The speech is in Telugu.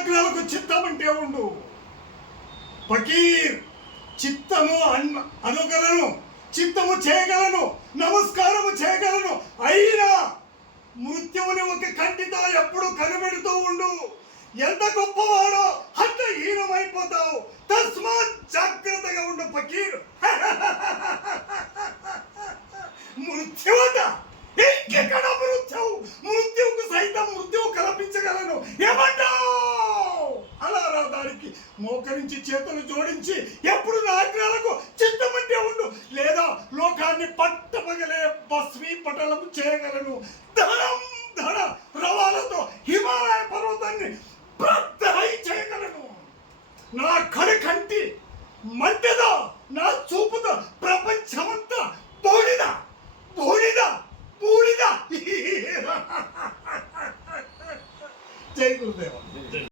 ఆజ్ఞలకు చిత్తమంటే ఉండు. ఫకీర్ చిత్తము అనగలను, చిత్తము చేయగలను, నమస్కారము చేయగలను, అయినా మృత్యువుని ఒక కంటితో ఎప్పుడు కనిపెడుతూ ఉండు. ఎంత గొప్పవాడో అంత హీనమైపోతావు. తస్మాత్ జాగ్రత్తగా ఉండు ఫకీర్. మృత్యువట ఇంకెక్కడ మృత్యువుకు సైతం మృత్యువు కల్పించగలను. ఏమంటావు? అలా రా దానికి మోకరించి చేతులు జోడించి ఎప్పుడు నా ఆజ్ఞలకు